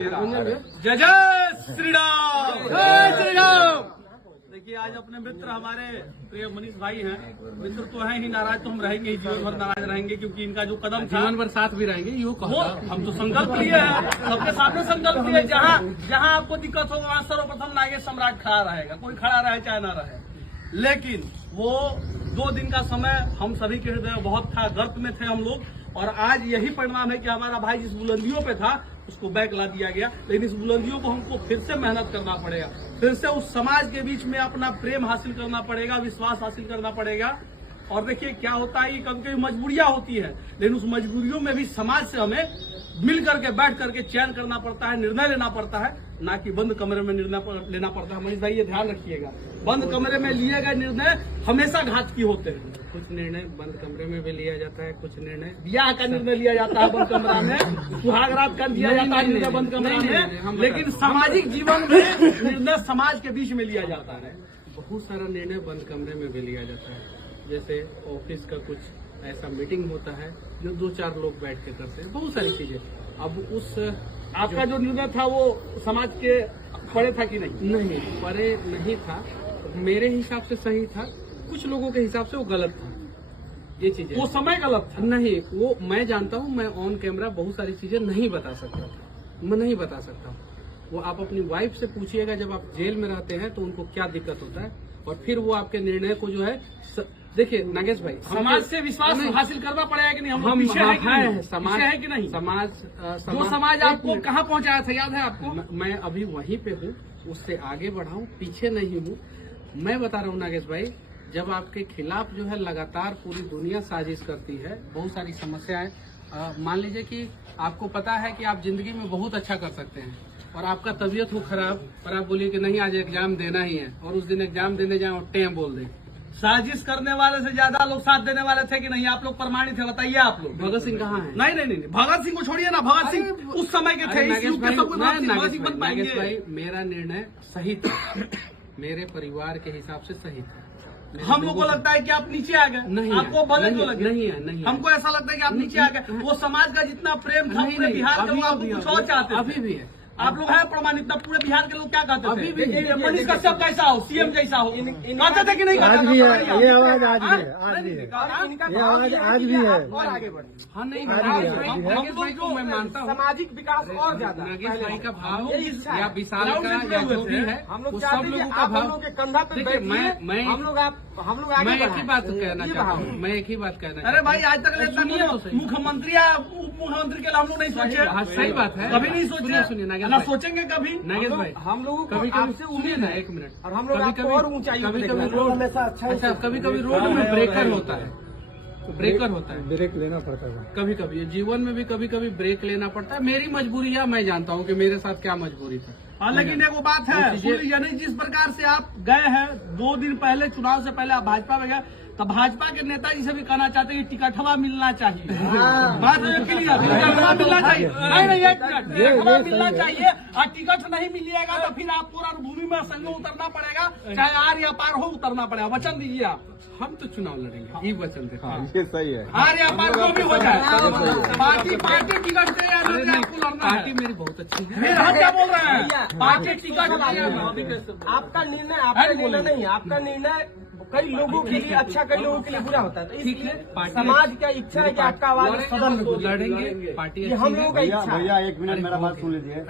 जय जय श्री राम, जय श्री राम। देखिए आज अपने मित्र हमारे प्रिय मनीष भाई हैं। मित्र तो हैं ही, नाराज तो हम रहेंगे ही, जीवन भर नाराज रहेंगे, क्योंकि इनका जो कदम था जीवन भर साथ भी रहेंगे। वो हम तो संकल्प लिए हैं, सबके सामने संकल्प लिए। जहाँ आपको दिक्कत हो वहाँ सर्वप्रथम नागेश सम्राट खड़ा रहेगा, कोई खड़ा रहे चाहे ना रहे। लेकिन वो 2 दिन का समय हम सभी के हृदय में बहुत था, गर्त में थे हम लोग। और आज यही परिणाम है कि हमारा भाई जिस बुलंदियों पे था उसको बैक ला दिया गया। लेकिन इस बुलंदियों को हमको फिर से मेहनत करना पड़ेगा, फिर से उस समाज के बीच में अपना प्रेम हासिल करना पड़ेगा, विश्वास हासिल करना पड़ेगा। और देखिए क्या होता है, कभी कभी मजबूरियां होती है, लेकिन उस मजबूरियों में भी समाज से हमें मिल करके बैठ करके चयन करना पड़ता है, निर्णय लेना पड़ता है, ना कि बंद कमरे में निर्णय लेना पड़ता है। मनीष भाई ये ध्यान रखिएगा, बंद कमरे में लिए गए निर्णय हमेशा घातकी होते हैं। कुछ निर्णय बंद कमरे में भी लिया जाता है, कुछ निर्णय ब्याह का निर्णय लिया जाता है बंद कमरा में, सुहाग रात का दिया जाता है निर्णय बंद कमरा में, लेकिन सामाजिक जीवन में निर्णय समाज के बीच में लिया जाता है। बहुत सारा निर्णय बंद कमरे में भी लिया जाता है। जैसे ऑफिस का कुछ ऐसा मीटिंग होता है जो 2-4 लोग बैठ के करते हैं, बहुत सारी चीजें। अब उस आपका जो निर्णय था वो समाज के परे था कि नहीं? नहीं, परे नहीं था, मेरे हिसाब से सही था, कुछ लोगों के हिसाब से वो गलत था। ये चीजें वो समय गलत था। नहीं, वो मैं जानता हूँ, मैं ऑन कैमरा बहुत सारी चीजें नहीं बता सकता था, मैं नहीं बता सकता। वो आप अपनी वाइफ से पूछिएगा, जब आप जेल में रहते हैं तो उनको क्या दिक्कत होता है, और फिर वो आपके निर्णय को जो है देखिए नागेश भाई, समाज से विश्वास हासिल करना पड़ेगा कि नहीं? हम पीछे है कि नहीं? समाज है कि नहीं? समाज आपको कहाँ पहुँचाया था, याद है आपको? मैं अभी वहीं पे हूँ, उससे आगे बढ़ा हूँ, पीछे नहीं हूँ। मैं बता रहा हूँ नागेश भाई, जब आपके खिलाफ जो है लगातार पूरी दुनिया साजिश करती है, बहुत सारी समस्याएं, मान लीजिए कि आपको पता है कि आप जिंदगी में बहुत अच्छा कर सकते हैं और आपका तबीयत हो खराब, और आप बोलिए कि नहीं आज एग्जाम देना ही है, और उस दिन एग्जाम देने जाए और टें बोल दे। साजिश करने वाले से ज्यादा लोग साथ देने वाले थे कि नहीं? आप लोग प्रमाणित है, बताइए आप लोग। भगत सिंह कहाँ है? नहीं, भगत सिंह को छोड़िए ना, भगत सिंह उस समय के थे। नागेश भाई, मेरा निर्णय सही था, मेरे परिवार के हिसाब से सही था। हम लोग को लगता है कि आप नीचे आ गए, नहीं, आपको भले तो लगे, नहीं, हमको ऐसा लगता है कि आप नीचे आ गए। वो समाज का जितना प्रेम था पूरे बिहार के लोग आपको कुछ और चाहते, अभी भी है। आप लोग हैं प्रमाणित, पूरे बिहार के लोग क्या कहते थे? अभी भी मनीष कश्यप कैसा हो, सीएम जैसा हो, कहते थे कि नहीं? आज भी है ये आवाज, आज भी है, आज भी है ये आवाज, आज भी है। और आगे बढ़े। हाँ नहीं, नागेश भाई को मैं मानता हूँ, सामाजिक विकास और ज्यादा, नागेश भाई का भाव या विशाल का या जो भी है, हम लोग वो सब लोगों का भाव। के कंधा पे देखिए मैं हम लोग एक ही बात कहना चाहता हूँ, मैं एक ही बात कहना। अरे भाई आज तक मुख्यमंत्री या उप मुख्यमंत्री के लिए हम लोग नहीं सोचे। सही बात है, कभी नहीं सोचे, सुनिए नागेश ना भाई, सोचेंगे कभी। नागेश भाई, हम लोगों को कभी आपसे उम्मीद ना, है, 1 मिनट, और हम लोग आपको और ऊंचाई कभी रोड हमेशा अच्छा, कभी रोड में ब्रेकर होता है, ब्रेक लेना पड़ता है। कभी जीवन में भी कभी ब्रेक लेना पड़ता है। मेरी मजबूरी है, मैं जानता हूँ कि मेरे साथ क्या मजबूरी था। हाँ, लेकिन एक बात है, यानी जिस प्रकार से आप गए हैं 2 दिन पहले, चुनाव से पहले आप भाजपा में गए, तो भाजपा के नेताजी से भी कहना चाहते हैं कि टिकटवा मिलना चाहिए। बात क्लियर, टिकटवा मिलना चाहिए। नहीं, एक मिनट, टिकटवा मिलना चाहिए, और टिकट नहीं मिलेगा तो फिर आप पूरा भूमि में संग उतरना पड़ेगा, चाहे आर या पार हो उतरना पड़ेगा। वचन दीजिए आप। हम तो चुनाव लड़ेंगे, ये वचन देते हैं। ये सही है, आर या पार जो भी हो जाए, पार्टी टिकट दे या नहीं, आपको लड़ना है। पार्टी मेरी बहुत अच्छी है। फिर हम क्या बोल रहे हैं? पार्टी टिकट आपका निर्णय नहीं, आपका निर्णय कई लोगों के लिए अच्छा, कई लोगों के लिए बुरा होता है। तो इसलिए समाज का इच्छा है कि आपका आवाज लड़ेंगे, पार्टी हम लोगों का इच्छा। भैया 1 मिनट मेरा बात सुन लीजिए।